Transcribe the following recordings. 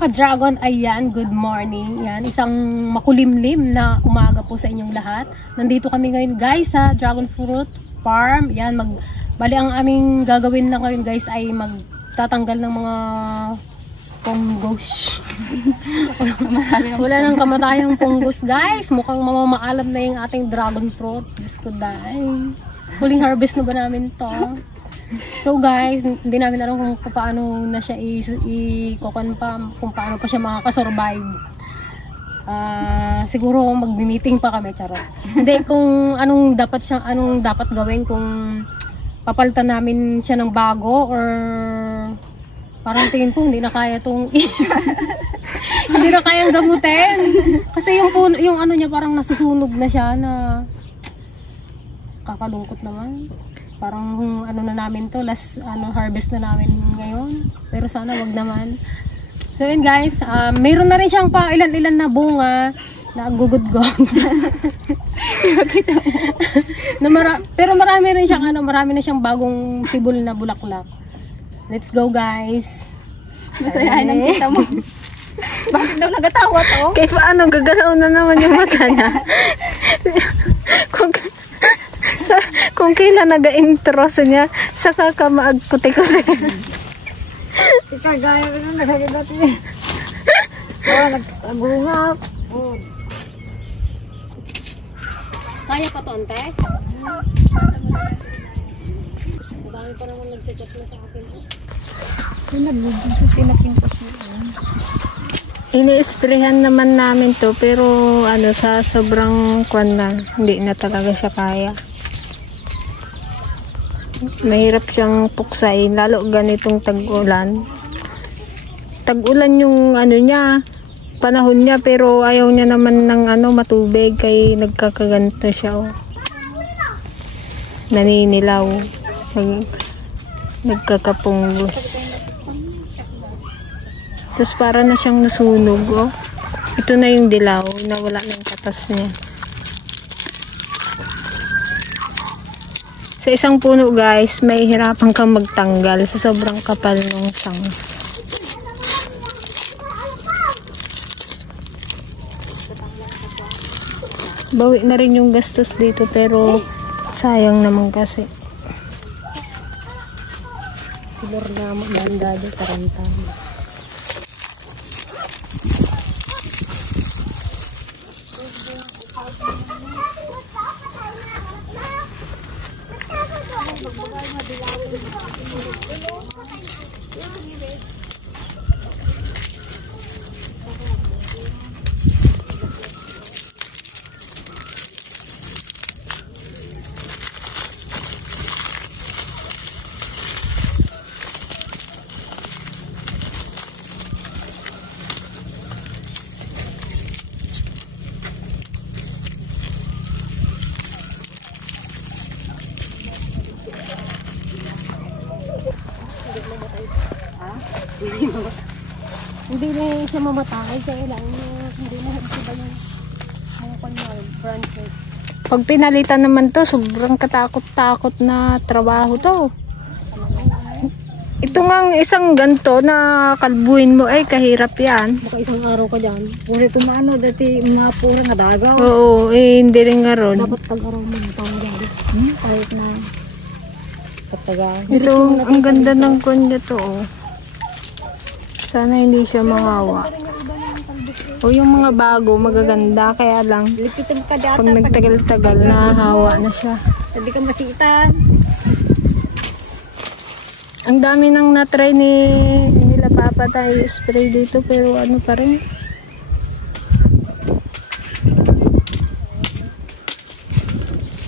mga ka-dragon, ayan, good morning. Yan, isang makulimlim na umaga po sa inyong lahat. Nandito kami ngayon guys sa Dragon Fruit Farm. Yan, bali ang aming gagawin na ngayon guys ay magtatanggal ng mga punggos. Wala nang kamatayang punggos guys. Mukhang mamamaalam na yung ating dragon fruit. Diyos ko dahil. Huling harvest na ba namin to? So guys, hindi namin alam kung paano na siya kung paano pa siya makakasurvive. Siguro magmi-meeting pa kami, charot. Hindi, kung anong dapat gawin, kung papalitan namin siya ng bago or parang tingin ko hindi na kaya tong hindi na kayang gamutin. Kasi yung ano niya parang nasusunog na siya na kakalungkot naman. Parang ano na namin to, last harvest na namin ngayon. Pero sana wag naman. So yun guys, mayroon na rin siyang pa ilan-ilan na bunga na gugudgong. Pero marami rin siyang marami na siyang bagong sibol na bulaklak. Let's go guys. Masayahin ang kita mo. Bakit daw nagatawa to? Kaya paano gagalaw na naman yung mata niya. Kung kailan nag-intro sa niya, saka ka maagkuti-kuti. Ika gaya ko na nagagad eh. Nagbungap. Kaya pa to, ante? Madami pa naman nag-check na sa akin. Pinapintas mo. Ini-sprayhan naman namin to, pero sa sobrang kwan na, hindi na talaga siya kaya. Mahirap siyang puksain, lalo ganitong tag-ulan. Tag-ulan yung niya, panahon niya, pero ayaw niya naman ng matubig, kaya nagkakaganto siya. Naninilaw. Nagkakapunggos. Tapos para na siyang nasunog. Ito na yung dilaw, nawala na yung katas niya. Sa isang puno guys, may hirapan kang magtanggal sa sobrang kapal ng sang. Bawi na rin yung gastos dito, pero sayang naman kasi. Silor na mandado, tarantang. Hindi na siya mamatay, kaya lang hindi na hagsiba yung mga branches. Pag pinalitan naman to, sobrang katakot-takot na trabaho to. Ito nga isang ganto na kalbuin mo ay kahirap yan. Baka isang araw ka dyan. Puri tumano, dati mga pura na dagaw. Oo, hindi rin nga ron. Dapat pag-araw mo matawag dyan. Kahit na pagtagaan. Ito, ang ganda ng kunya to. Sana hindi siya mangawa. O yung mga bago, magaganda. Kaya lang, pag nagtagal-tagal, nahahawa na siya. Hindi ka masitan. Ang dami nang na-try nila Papa tayo spray dito, pero pa rin.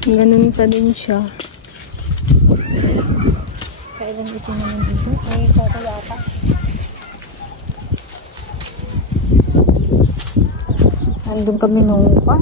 Ganun pa din siya. Kailan ito naman dito? Ay, ito yata. Nandun kami nung pa.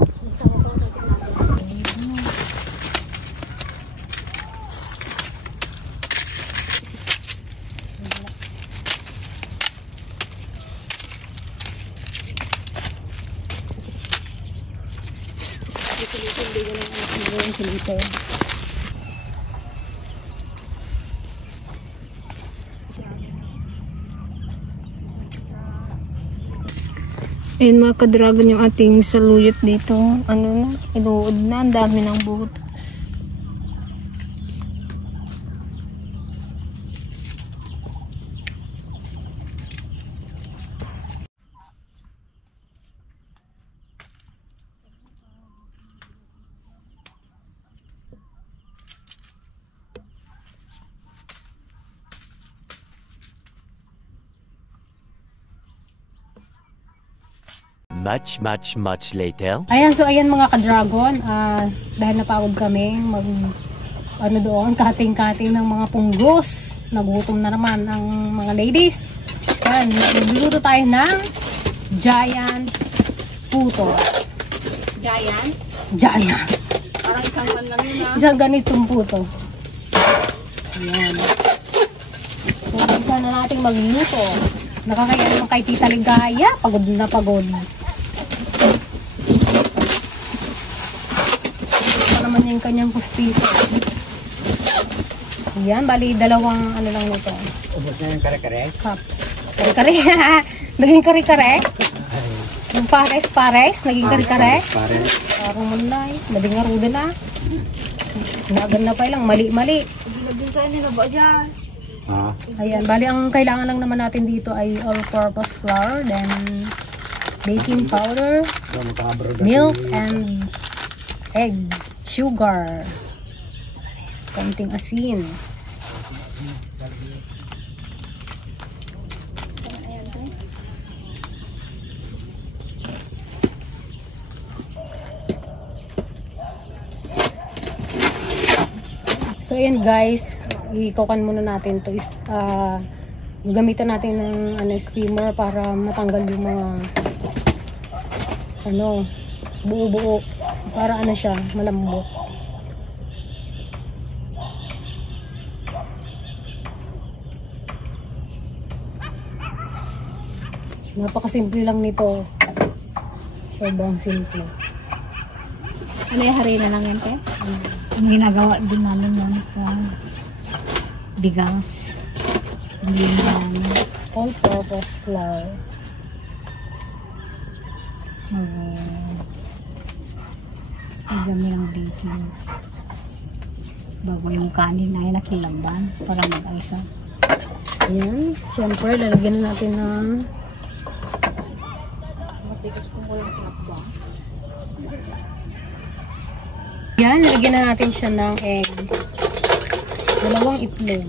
Ayun mga ka-dragon, yung ating saluyot dito. Ano na, inuod na. Ang dami ng butas. Much later. Ayan, so ayan mga ka-dragon, dahil napagod kami mag ano doon, cutting ng mga punggos. Nagutom na naman ang mga ladies. Ayan, nagluluto tayo ng giant puto. Giant. Giant. Parang isang pan lang yun ah. Isang ganitong puto. Ayan. So, isa na natin magluto. Nakakaya naman kay Tita Ligaya. Pagod na pagod. Ito naman yung kanyang pustito. Ayan, bali dalawang ano lang nito. Ubos na yung kare-kare? Cup. Kare-kare. Naging kare-kare. Yung pares, naging kare-kare. Pare. Parang munay. Naging aruda na. Nagan na pa lang. Mali-mali. Ginagin tayo nila ba dyan? Ah. Ayan, bali ang kailangan lang naman natin dito ay all-purpose flour, then baking powder, milk, and egg, sugar, konting asin. So ayan guys, ikukan muna natin to is gamitan natin ng steamer para matanggal yung mga buo-buo para siya malambot. Napakasimple lang nito. Sobrang simple. Ano yung harina lang yan, te? Ang ginagawa din namin yan sa bigas. Hindi namin. All-purpose flour. Magdami ng baking. Bago yung kanin ay nakilaban para mag-alsa. Ayan. Siyempre, lalagyan na natin ng yan, lalagyan na natin siya ng egg. 2 itlog.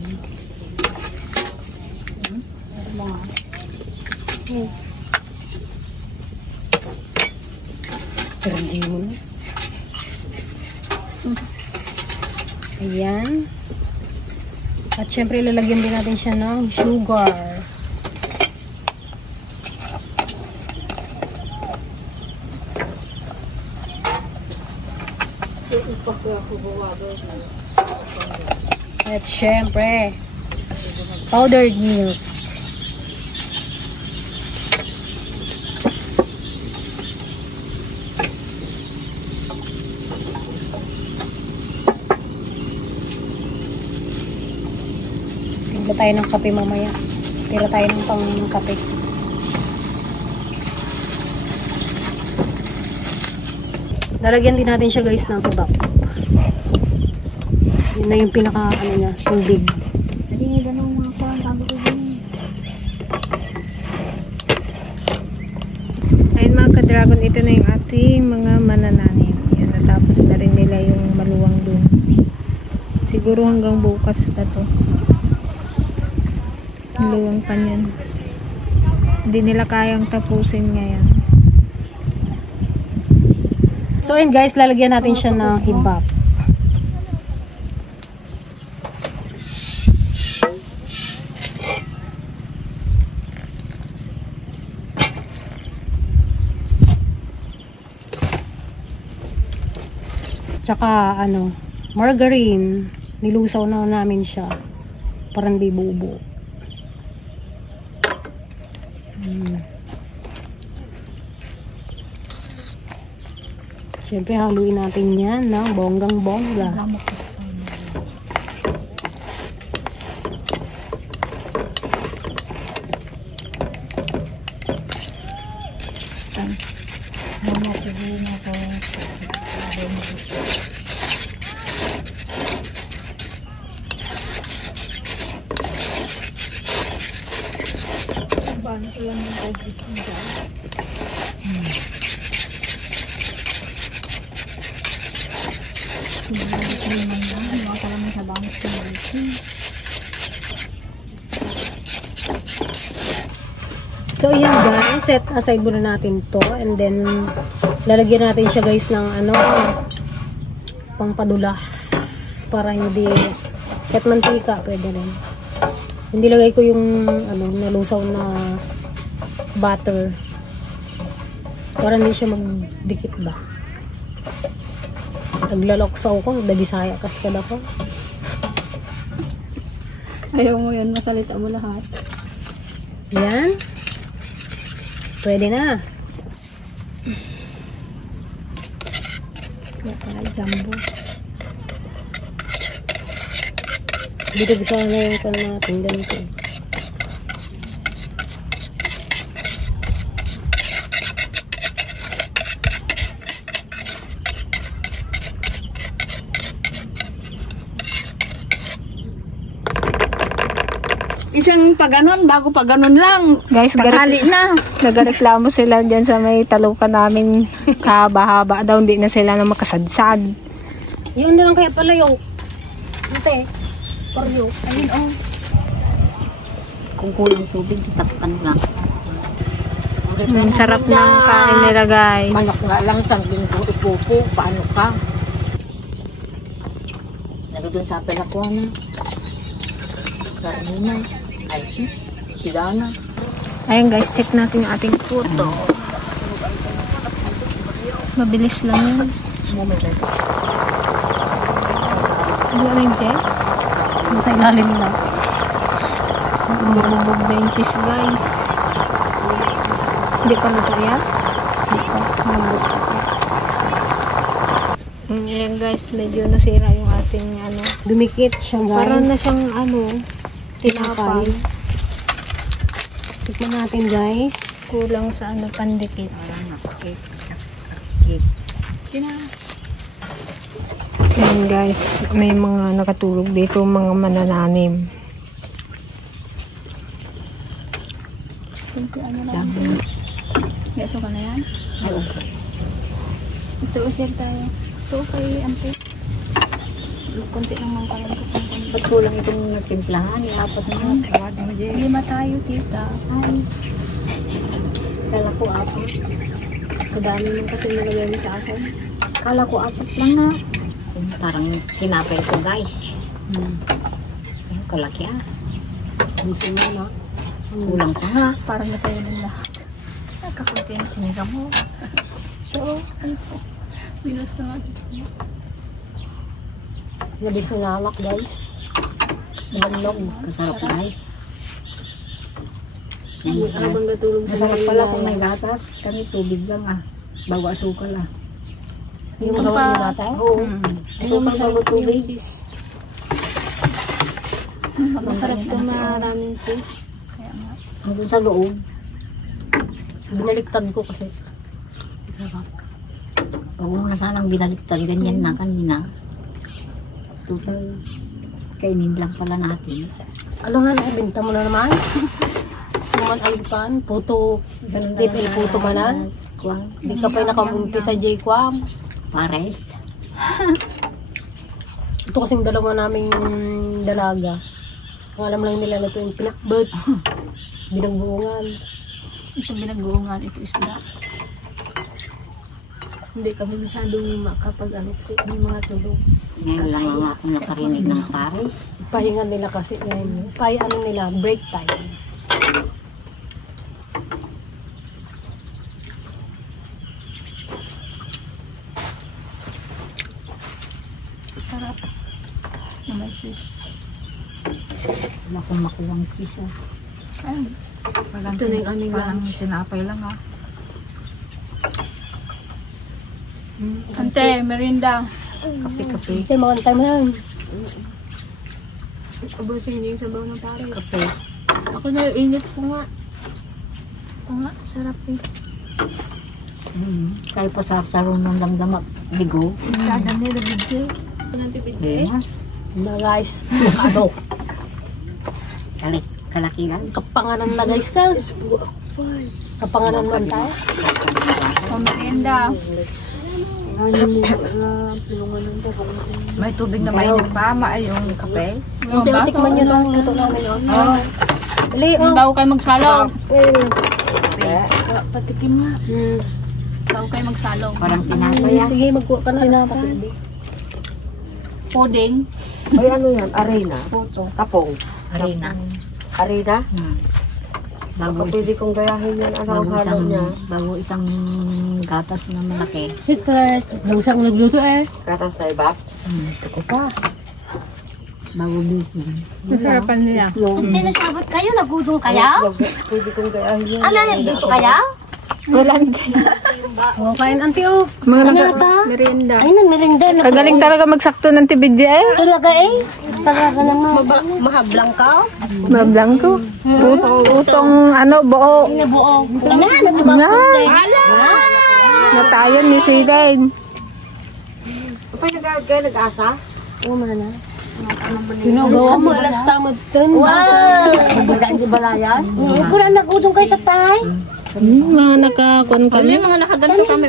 Teranggi mo na. Ayan. At syempre, lalagyan din natin siya ng sugar. At syempre, powdered milk. Tigla tayo ng kape mamaya. Tira tayo ng pang kape. Lalagyan din natin siya guys ng tubak. Yun na yung pinaka niya, tubig. Hindi nga ganun mga kuwan. Sabi ko din. Ayun mga ka-dragon, ito na yung ating mga manananim. Yan, natapos na rin nila yung maluwang dun. Siguro hanggang bukas pa to. Maluwang pa yan. Hindi nila kayang tapusin ngayon. So ayun guys, lalagyan natin siya ng hibap. Tsaka margarine, nilusaw na namin siya para hindi buo-buo. Siyempre haluin natin yan ng bonggang-bongga. Ay, mamatuhin ako. Paano ko lang yung edit mo dyan? Sinabalik naman na. Mga ka naman sa bangos na balikin. So yan guys, set aside muna natin to and then lalagyan natin siya guys ng ano, pangpadulas para hindi kahit mantika pwede rin. Hindi lagay ko yung ano, nalusaw na butter para hindi siya magdikit ba. Naglaloksaw ko, nagdabisaya kasi kada ko. Ayaw mo yun, masalita mo lahat. Yan. Pwede na. Kaya pala jumbo. Dito gusto na yung pan natin ganito. Isang paganon, bago paganon lang. Guys, tanghali na. Nagareklamo sila dyan sa may talukan namin. Kahaba-haba daw, hindi na sila na makasadsad. Yun na lang kaya pala yung ante. Paryo. Ayun, oh. Kung kulang tubig, tapan lang. Sarap ng kain nila, guys. Manok nga lang, isang linggo ipupo, paano ka? Nagadun sa apel ako na. Karina, ay, sila na. Ayun guys, check natin yung ating puto. Mabilis lang yun. Ano na yung check? Nasa ilalim na. Bumubog na yung cheese, guys. Hindi pa luto yan? Hindi pa. Maluto pa. Ayan guys, medyo nasira yung ating ano. Dumikit siya guys. Parang na siyang ano, tinapay. Tikman natin guys. Kulang sa ano, pandikit. Ayan guys, may mga nakatulog dito, mga manananim. Yaso ka na yan? Oo. Ito usir tayo. Ito kay Ante. Kunti lang mang kalan ko. Ba't kulang itong nagtimplahan? Iapat na nga. Tawad mo dyan. 5 tayo, tita. Ay. Kala ko apat. Kadami mo kasi nalagay mo sa akin. Kala ko apat lang na. Parang sinapay ko guys. Ayun, kalaki ah. Gusto mo na. Kulang pa nga. Parang nasa'yo ng lahat. Nagkakunti na siniga mo. So, ano po? Binas na nga. Labis na namak guys. Malog. Masarap guys. Habang natulog sa Masarap pala kung may gatas. Kami tubig lang ah. Bago asukal ah. Yung magawa niyo natin? Oo. Asukal bago tubig. Masarap ito maraming fish. Hanggang sa loob. Binaliktad ko kasi. Sarap. Huwag mo na sanang binaliktad. Ganyan na kanina. Total. Kainin lang pala natin. Ano nga nakibinta mo na naman? Suman alipan, puto, dipil puto manan. Kuwang. Di ka pa nakamumpi sa J-Quam. Pares. Ito kasing dalawa naming dalaga. Ang alam lang nila na ito yung pinakbet. Binagbuungan. Ito binag-uungan, ito isda. Hindi kami masyadong makapag ano kasi may mga tulog. Ngayon lang ako nakarinig ng pares. Pahinga nila kasi ngayon. Ano nila, break time. Sarap. Na may cheese. Wala akong makuwang cheese ah. Ay, ito na yung aming lang. Sinapay lang ah. Ante, merinda. Kape-kape. Ito, makantay mo yan. Ubusin niyo yung sabaw ng pares. Kape. Ako na init ko nga. Ito nga, sarap eh. Kaya pa sa sarunong damdamak. Bigo. Na guys, ano, Kalaki lang. kapanganan na guys ka. Kapanganan man tayo. Pamerienda. May tubig na mainit pa, yung kape. Hindi, tikman nyo itong luto namin yun. Dali, Bago kayo magsalong. Patikim nga. Bago kayo magsalong. Parang tinapay. Sige, magkuha ka na. Pudding. Ay, ano yan? Arena? Puto. Tapong? Arena. Arena? Bago, Pwede kong gayahin yan. Ano ang halo niya? bago isang gatas na malaki. Secret. Lusang nagluto eh. Katas na iba? Gusto ko pa. Bago baking. Nasarapan nila. Hindi nasabot kayo, nagudong kaya? Pwede kong gayahin yan. Ano, nandito kaya? O, kain auntie oh. Mga merienda. Ay, nagmerinda na. Kagaling talaga magsakto ng tibidya eh. Talaga eh. Talaga naman. Mahablang ka? Mablang ko. Utong ano, buo. Nabuo. Ina, natubang ko. Natayon ni Siren. Kapag nag-asa? Ginagawa mo alat tamad din. Wow! Nagbagaan di balayan. Kung na nagudong kay tatay. Mga nakakon kami. Mga nakaganto kami.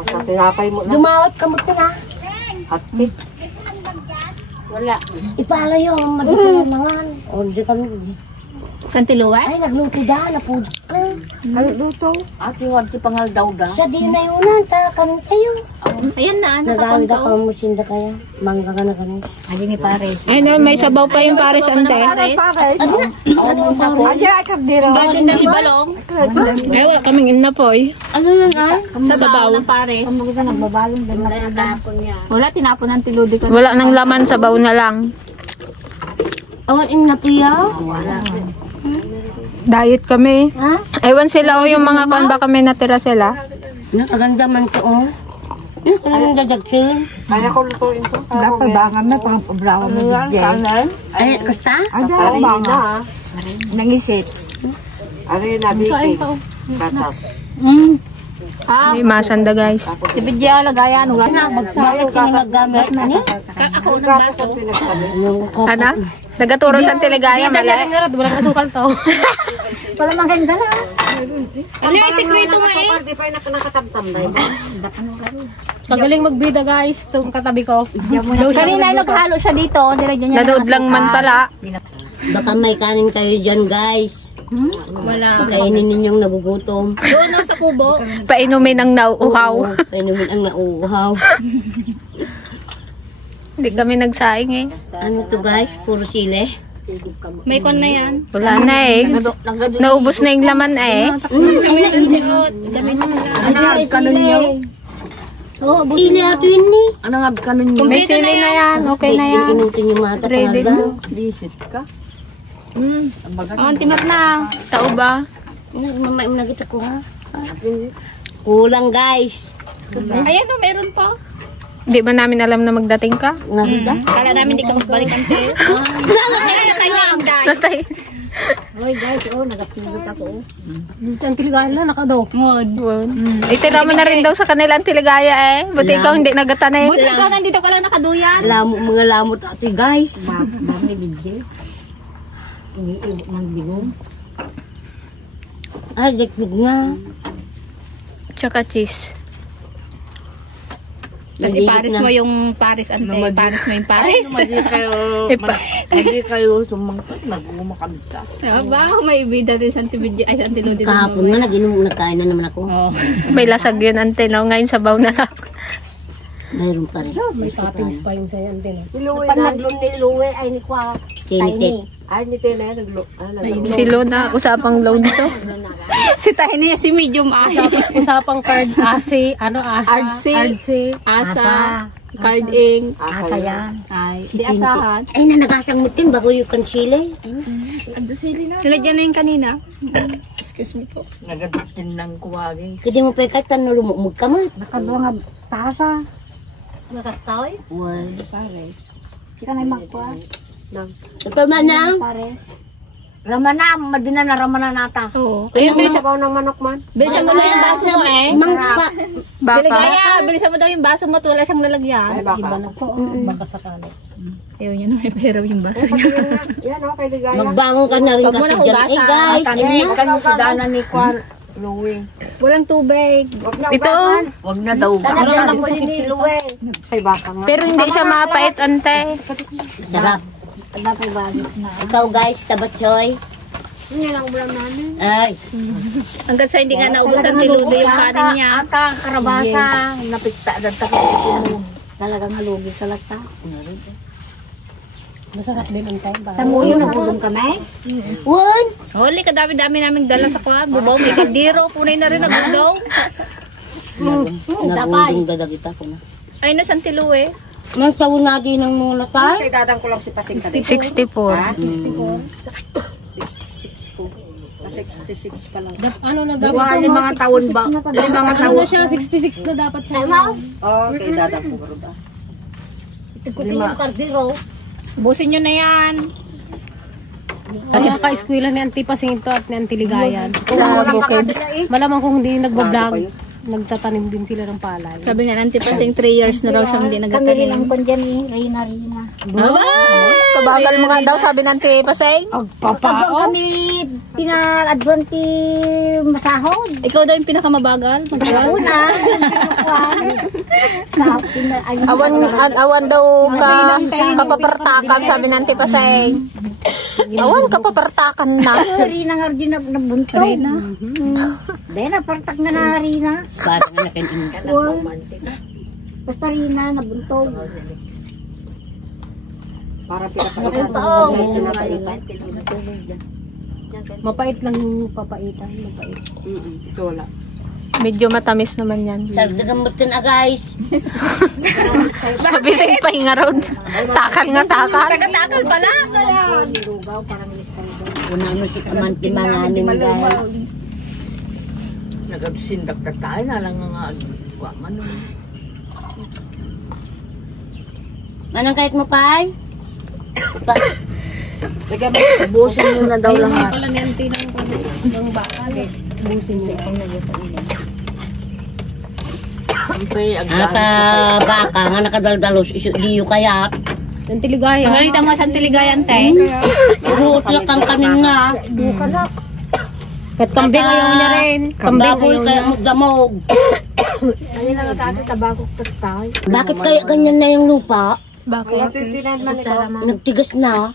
Pagka tinapay mo lang. Dumawat ka mo na. Hotpit. Wala. Ipala yung madutulungan. O, di kami. Santiluwa? Ay, nagluto da. Napudot ka. Ano luto? Ate, wag ti pangal daw da. Sa di na yun na. Kanin kayo. Ayan na, Naganda ka mo sinda kaya. Mangga ka na kami. Ayun ni Pares. Ay no, may sabaw pa yung pares ante. Gadin na ni Balong. Ay, wala kaming inna po eh. Ano yun ay? Sabaw ng pares. Nagbabalong din na. Wala, tinapon ng tiludi ko. Wala nang laman, sabaw na lang. Awan in na piya. Diet kami. Ewan sila o yung mga kan ba kami natira sila. Nakaganda man siya o. Nakaganda dadagsin. Kaya ko lutuin to. Dapat bangan na pang pabrawan mo bigyan. Ay, kasta? Arena. Nangisit. Arena, baking. Katas. May masanda guys. Si Bidya lagayan. Bakit kinagamit na niya? Katas ang pinagsabi. Ana? Nagaturo sa teligaya mali. Walang asukal to. Wala mang ganda na. Ano yung sikreto nga eh? Di pa yung nakatamtam na yun. Magaling magbida guys. Itong katabi ko. Kanina naghalo siya dito. Nadood lang man pala. Baka may kanin kayo dyan, guys. Wala. Pagkainin ninyong nagugutom. Doon lang sa kubo. Painumin ang nauuhaw. Oo, painumin ang nauuhaw. Hindi kami nagsaing eh. Ano to guys? Puro sile. May kon na yan. Wala na eh. Naubos na yung laman eh. Kanon niyo? Oo, sile ato yun ni. May sili na yan. Okay na yan. Inutin yung mata. Ready pangaga. to. Ang timar na. Tao ba? Mamay mo na kita ko ha. Kulang guys. Ayan o, meron pa. Hindi ba namin alam na magdating ka? Nga. Kala namin di ka magbalikan sa'yo. Natay. Hoy guys, nagapulot ako. Ang tiligaan na nakado. Itira mo na rin daw sa kanilang tiligaya eh. Buti ikaw hindi nagatanay. Buti ikaw nandito ka lang nakaduyan. Mga lamot ato guys. Dami Bidya. Iniibot ng bigong. Ay, dekbig nga. Tsaka cheese. Kasi pares mo yung pares ante. Pares mo yung pares. Hindi kayo sumangkat, nag-umakanta. Ba, may ibida din sa antibidya. Ay, sa antilodi. Kahapon nga, nagkain na naman ako. May lasag yun ante. No? Ngayon sabaw na lang. Mayroon pa rin. May toppings pa yung sa'yo. Pag nagluniluwi, ay ni Kwa. Tinitit. Ay, ni Tina, Si Luna, usapang load to. Si Tiny, si medium Usapang card. Asi. Ano? Asa. Asa. Carding. Asa yan. Ay, di asahan. Ay, nanagasang mutin bago yung kansile. Nilagyan na yung kanina. Excuse me po. Nagadutin ng kuwagi. Kasi mo pa kahit tanong lumumog ka man. Nakadwa nga tasa. Nakastoy? Well, Pare. Sika na yung magkuha. ito man ang. Pare. Ramana, madina na ramana nata. Oo. Ayun, sabaw ng manok man. Bilisan mo na yung baso mo eh. Baka. Deligaya, bilisan mo daw yung baso mo. Wala siyang lalagyan. Ay, baka. Baka sakali. Ayaw niya na may pera yung baso niya. Yan, kay Ligaya. Magbangon ka na rin Huwag mo kasi na dyan. hugasan. Guys, Kanyo si Dana ni Kwan. Louie. Walang tubig. Huwag na Ito. Wag na daw. Wala na po ni Louie. Ay, baka nga. Pero hindi siya mapait, ante. sarap. Ikaw guys, tabatsoy. Ay, Hanggang sa hindi nga naubusan tiludo yung kanin niya. Ata, karabasa. Napikta na tayo. talagang halugi sa lata. Masarap din ang time. Tamuyo na bulong kami. One! Holy, kadami-dami naming dala sa kwan. Bubaw, may kaldero. Punay na rin nagugaw. Nagundong dadag kita ko na. Ay, na santilo eh. Man sa una din ng mga lata. Kay dadang ko lang si Pasing ka din. 64. 66 ko. 66 pa lang. Ano na Diba, dapat? 5 taon ba? 5 Ano taon. na siya? 66 na dapat siya. Oh, kay dadang ko bro. Busin nyo na yan. Kaya ka-eskwela ni Auntie Pasing ito at ni Auntie Ligayan. Sa bukid. Malaman kung hindi nagbablog, nagtatanim din sila ng palay. Sabi nga, nanti pasing 3 years na raw siyang hindi nagtatanim. Kung dyan eh, Rina. Kabagal mo nga daw, sabi nanti pasing. Pagpapao? Kami pina-advanti masahod. Ikaw daw yung pinakamabagal. Una. Awan daw ka kapapartakan, sabi nanti pasing. Awan kapapartakan na. Rina nga rin nabuntong. Rina? Dahil napartak nga na Rina. Parang nga nakainin ka na. Basta Rina, nabuntong. Para pinapalitan. Mapait lang yung papaitan. Mapait. Ito wala. Medyo matamis naman yan. Sardagambutin na guys. Sabi sing pahinga road. Takal nga takal. Taga-takal pala. Una mo si kamantimanganin guys. Nagabsindak ka tayo na lang nga. Ano? Anong kahit mo pay? Busin mo na daw lang. Pala ni Auntie ng bakal eh. Siyempre, Naka baka nga nakadaldalos isu diyo kaya. Auntie Ligaya. Pangalita mo sa Tiligayan, te. Ruot lang kang kanina. Kahit kambing ayaw niya rin. Kambing Baboy ayaw kaya niya. mo damog. Bakit kaya ganyan na yung lupa? Kaya titinan man ito. Nagtigas na.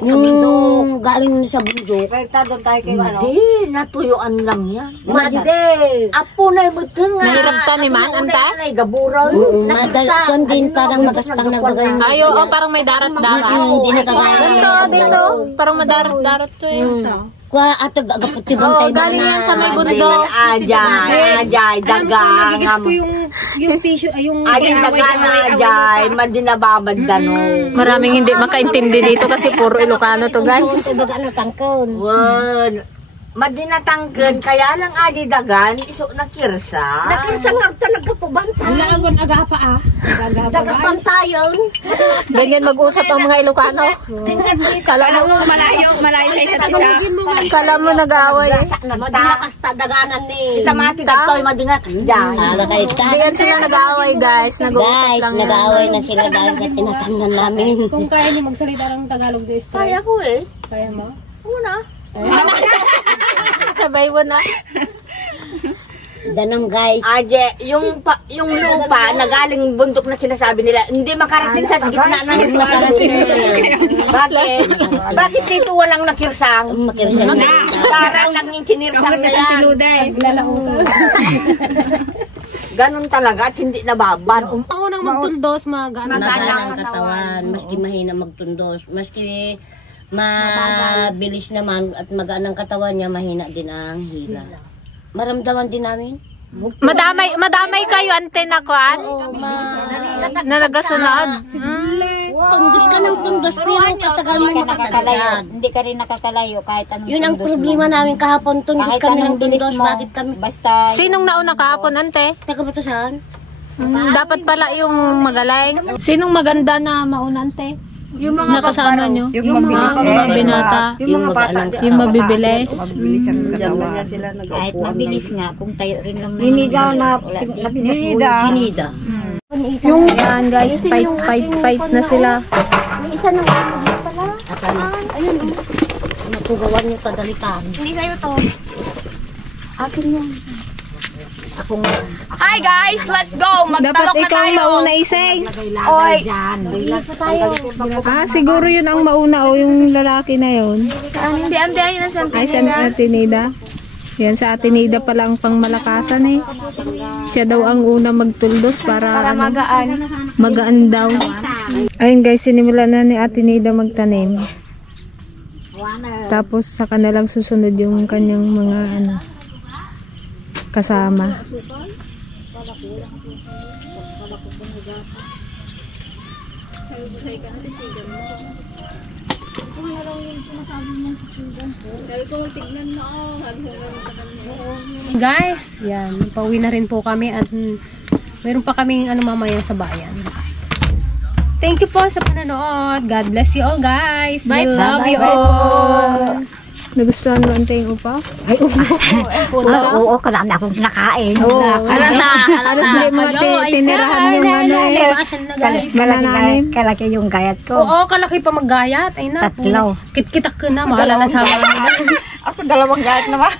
Yung galing sa bundok. Rekta doon tayo kay ano. Hindi, natuyuan lang yan. Hindi. Apo na yung nga. Mahirap taniman, anta? Ay, gaburaw. Madalson din parang magaspang nagbagay. Ay, oo, parang may darat-darat. Hindi na kagaya. Dito. Parang madarat-darat to eh. Kwa atag agaputi Oo, bantay galing yan sa may bundok. Ajay, dagang. Nagigis ko yung tissue, ay yung Ajay, dagang, ajay. Madinababad no. Maraming hindi makaintindi dito kasi puro Ilocano to, guys. Baga na tangkon. Wan. Madinatangken, kaya lang adi dagan, iso na kirsa. Nakirsang nga talaga po bantay. Laban agapa ah. Dagapantayon. Ganyan mag-usap ang mga Ilocano. Kala mo malayo sa isa't isa. Kala mo nag-away eh. Madinakasta daganan ni. Kita mati dagtoy madingat. Jay. Kahit Hindi yan sila nag-away, guys. Nag-uusap guys, lang yan. nag-aaway na sila dahil sa tinatangnan namin. Kung kaya niyo magsalita ng Tagalog de Estrella. Kaya ko eh. Kaya mo? Sabay mo na. Danong guys. Aje, yung lupa na galing bundok na sinasabi nila, hindi makarating sa gitna ng lupa. Bakit? Bakit dito walang nakirsang? Makirsang. Parang naging sinirsang nila. Ganon talaga at hindi nababan. Ako nang magtundos, mag-ano. Magaan ang katawan. Maski mahina magtundos. Maski mabilis naman at magaan ang katawan niya, mahina din ang hila. Maramdaman din namin. Madamay kayo, ante na kwan. Na nagasunod. Tundos ka ng tundos pero katagal mo makasadsad. Hindi ka rin nakakalayo kahit anong Yun ang problema namin kahapon. Tundos kami ng tundos. Bakit kami? Basta Sinong nauna kahapon, ante? Taga ba saan? Dapat pala yung magaling. Sinong maganda na mauna, ante? Yung mga nakasama nyo? Yung mga binata? Yung mga bata. Yung mabibilis? Mabilis ang katawan. Kahit mabilis nga, kung tayo rin lang Ninigaw na Sinida. Yung yan guys, fight na sila. Natugawan niyo kadalitan. Hi guys, let's go! Dapat Magtalok na ikaw tayo! mauna iseng. Oy! Siguro yun ang mauna o yung lalaki na yun. Hindi, ayun na sa Ay, sa Atenida. Yan, sa Atenida pala ang pangmalakasan eh. Siya daw ang una magtuldos para magaan. magaan daw. Ayun guys, sinimulan na ni Atenida magtanim. Tapos sa kanilang susunod yung kanyang mga kasama. Guys, yan. Pauwi na rin po kami at meron pa kaming mamaya sa bayan. Thank you po sa panonood. God bless you all, guys. We love you all. Nagustuhan mo ang tayong upa? Oo, karami akong nakain. Halos hindi mo tinirahan yung malaki Kalaki yung gayat ko. Oo, kalaki pa maggayat. Ay na. Tatlo. Kit-kitak ko na. Mahala na sa mga. Ako dalawang gayat naman.